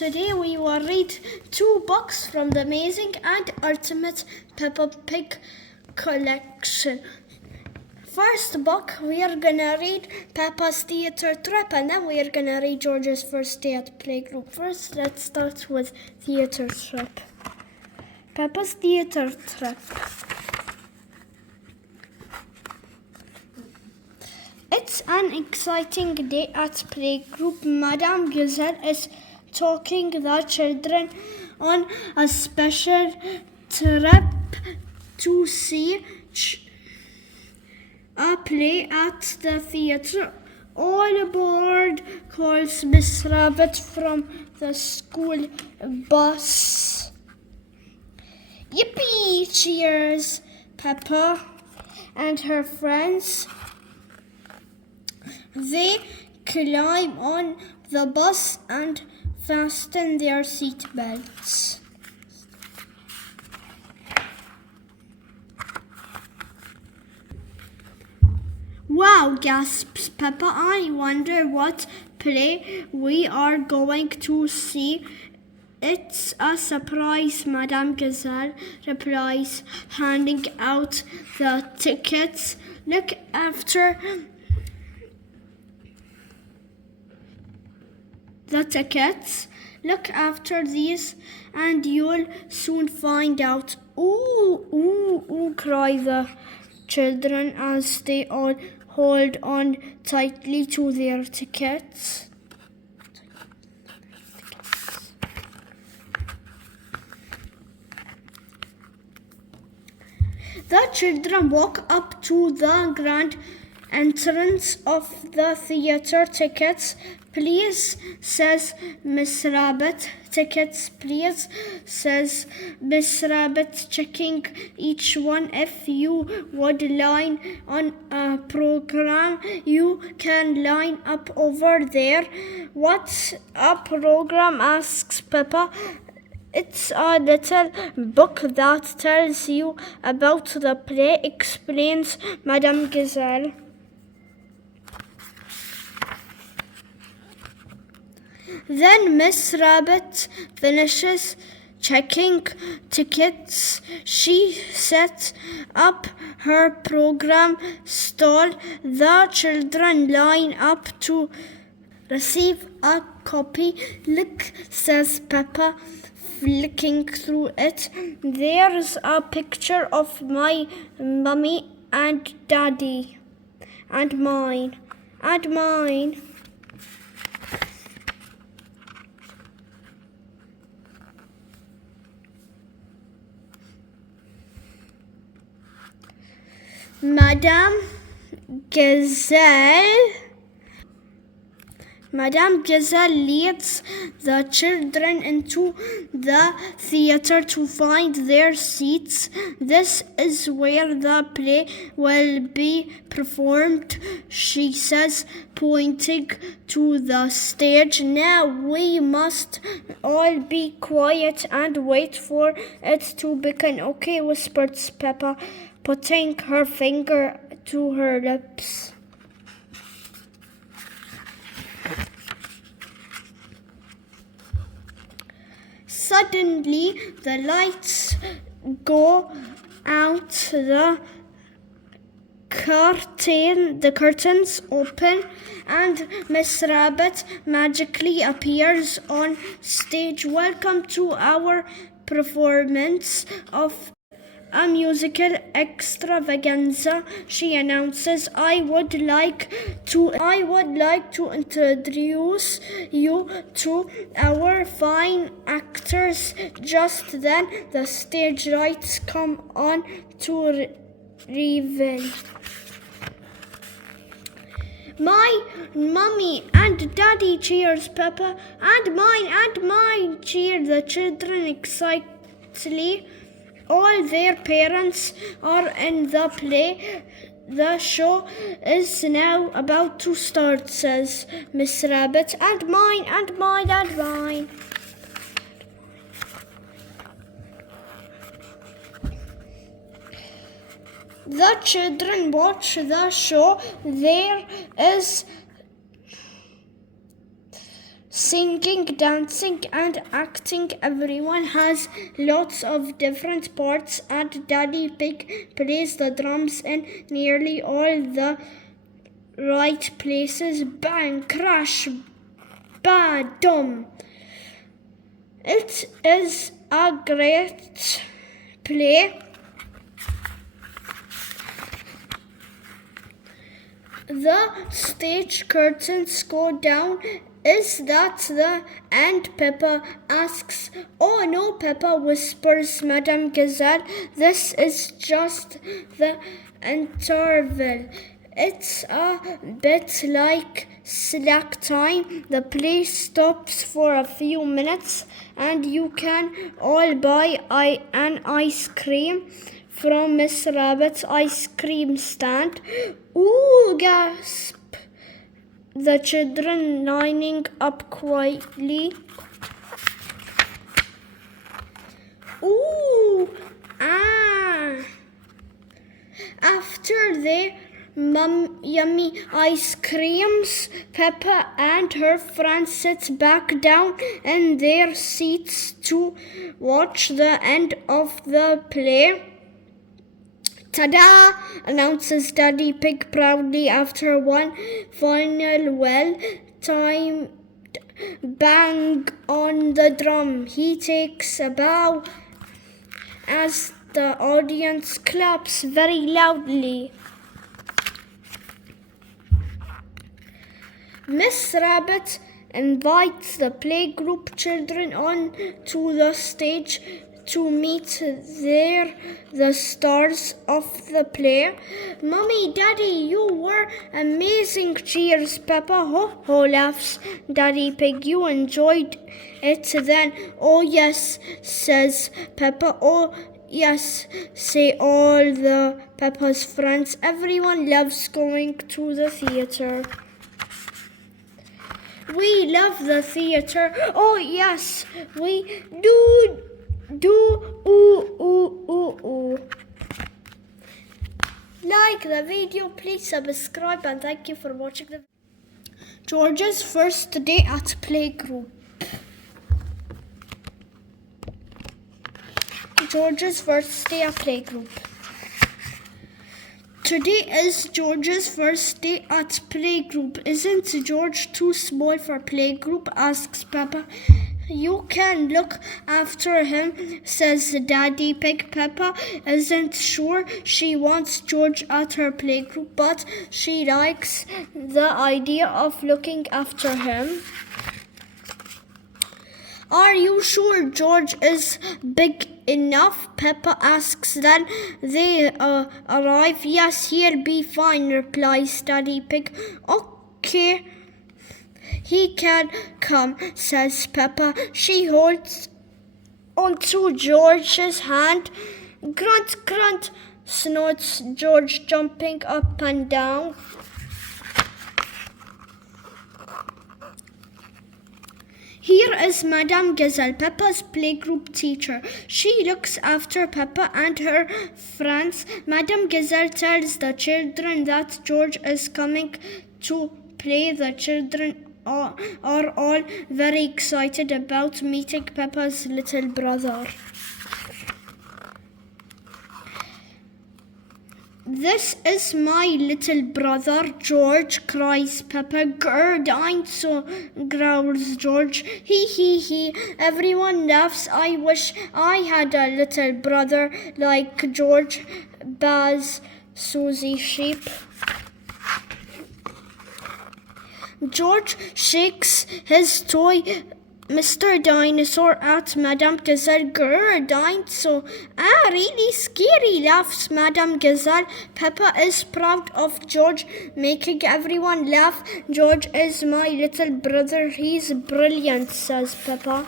Today we will read 2 books from the amazing and ultimate Peppa Pig collection. First book, we are gonna read Peppa's theater trip, and then we are gonna read George's first day at Playgroup. First, let's start with theater trip. Peppa's theater trip. It's an exciting day at Playgroup. Madame Gazelle is taking the children on a special trip to see a play at the theater. All aboard, calls Miss Rabbit from the school bus. Yippee! Cheers Peppa and her friends. They climb on the bus and fasten their seat belts. Wow, gasps Peppa. I wonder what play we are going to see. It's a surprise, Madame Gazelle replies, handing out the tickets. Look after these and you'll soon find out. Ooh, ooh, ooh, cry the children as they all hold on tightly to their tickets. The children walk up to the grand entrance of the theater. Tickets, please, says Miss Rabbit. Tickets, please, says Miss Rabbit, checking each one. If you would line on a program, you can line up over there. What's a program? Asks Peppa. It's a little book that tells you about the play, explains Madame Gazelle. Then Miss Rabbit finishes checking tickets. She sets up her program stall. The children line up to receive a copy. Look, says Peppa, flicking through it. There's a picture of my mummy and daddy. And mine. And mine. Madame Gazelle leads the children into the theater to find their seats. This is where the play will be performed, she says, pointing to the stage. Now we must all be quiet and wait for it to begin. Okay, whispered Peppa, putting her finger to her lips. Suddenly, the lights go out, the curtains open, and Miss Rabbit magically appears on stage. Welcome to our performance of a musical extravaganza, she announces. I would like to introduce you to our fine actors. Just then, the stage lights come on to reveal my mummy and daddy, cheers Peppa. And mine, cheer the children excitedly. All their parents are in the play. The show is now about to start, says Miss Rabbit. And mine. The children watch the show. There is singing, dancing, and acting. Everyone has lots of different parts, and Daddy Pig plays the drums in nearly all the right places. Bang, crash, ba-dum. It is a great play. The stage curtains go down. Is that the end? Peppa asks. Oh no, Peppa, whispers Madame Gazelle. This is just the interval. It's a bit like slack time. The play stops for a few minutes and you can all buy an ice cream from Miss Rabbit's ice cream stand. Ooh, gasp the children, lining up quietly. Ooh, ah. After their yummy ice creams, Peppa and her friends sit back down in their seats to watch the end of the play. Ta-da! Announces Daddy Pig proudly after one final well-timed bang on the drum. He takes a bow as the audience claps very loudly. Miss Rabbit invites the playgroup children on to the stage to meet the stars of the play. Mommy, Daddy, you were amazing. Cheers, Peppa. Ho ho, laughs Daddy Pig. You enjoyed it then? Oh yes, says Peppa. Oh yes, say all the Peppa's friends. Everyone loves going to the theater. We love the theater. Oh yes, we do. Ooh. Like the video, please subscribe, and thank you for watching the George's first day at Playgroup. George's first day at Playgroup. Today is George's first day at Playgroup. Isn't George too small for Playgroup? Asks Peppa. You can look after him, says Daddy Pig. Peppa isn't sure she wants George at her playgroup, but she likes the idea of looking after him. Are you sure George is big enough? Peppa asks. Then they arrive. Yes, he'll be fine, replies Daddy Pig. Okay. He can come, says Peppa. She holds onto George's hand. Grunt, grunt, snorts George, jumping up and down. Here is Madame Gazelle, Peppa's playgroup teacher. She looks after Peppa and her friends. Madame Gazelle tells the children that George is coming to play. The children are all very excited about meeting Peppa's little brother. This is my little brother, George, cries Peppa. Grr, ain't so, growls George. He. Everyone laughs. I wish I had a little brother like George, baas Susie Sheep. George shakes his toy Mr. Dinosaur at Madame Gazelle. Grr, ain't so. Really scary, laughs Madame Gazelle. Peppa is proud of George, making everyone laugh. George is my little brother. He's brilliant, says Peppa.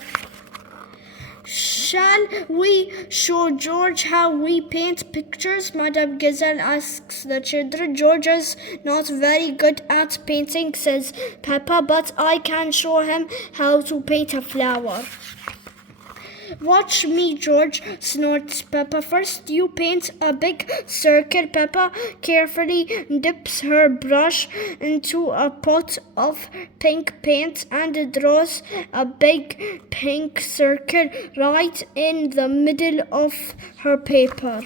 Shall we show George how we paint pictures? Madame Gazelle asks the children. George is not very good at painting, says Peppa, but I can show him how to paint a flower. Watch me, George, snorts Peppa. First you paint a big circle. Peppa carefully dips her brush into a pot of pink paint and draws a big pink circle right in the middle of her paper.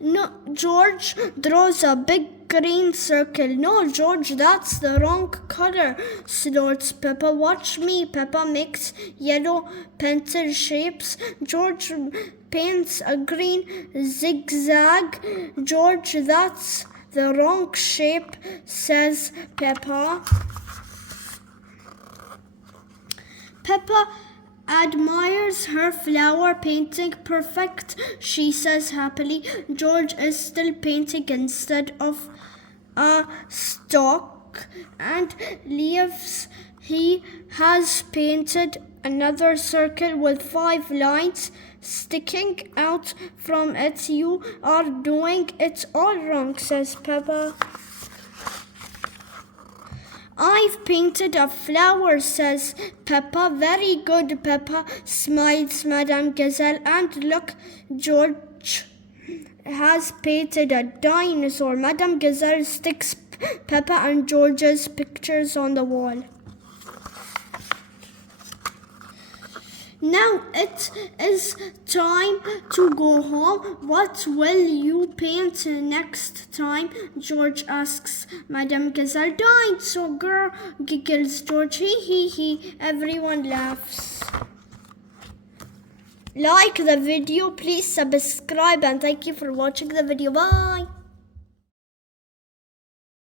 No, George draws a big green circle. No, George, that's the wrong color, snorts Peppa. Watch me. Peppa makes yellow pencil shapes. George paints a green zigzag. George, that's the wrong shape, says Peppa. Peppa admires her flower painting. Perfect, she says happily. George is still painting instead of a stalk and leaves. He has painted another circle with 5 lines sticking out from it. You are doing it all wrong, says Peppa. I've painted a flower, says Peppa. Very good, Peppa, smiles Madame Gazelle. And look, George has painted a dinosaur. Madame Gazelle sticks Peppa and George's pictures on the wall. Now it is time to go home. What will you paint next time? George asks Madame Gazelle. Dinosaur girl, giggles George. He. Everyone laughs. Like the video, please subscribe, and thank you for watching the video. Bye.